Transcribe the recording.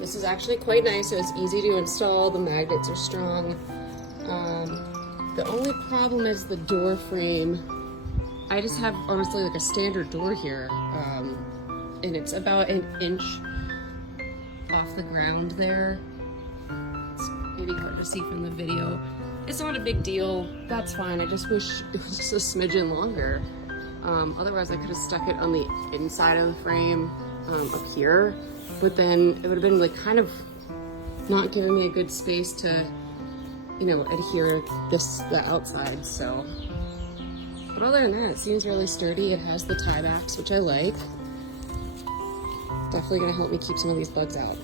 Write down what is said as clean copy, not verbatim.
This is actually quite nice, so it's easy to install. The magnets are strong. The only problem is the door frame. I just have honestly like a standard door here, and it's about an inch off the ground there. It's maybe hard to see from the video. It's not a big deal, that's fine. I just wish it was just a smidgen longer. Otherwise I could have stuck it on the inside of the frame up here, but then it would have been like kind of not giving me a good space to, you know, adhere the outside, so. But other than that, it seems really sturdy. It has the tie backs, which I like. Definitely gonna help me keep some of these bugs out.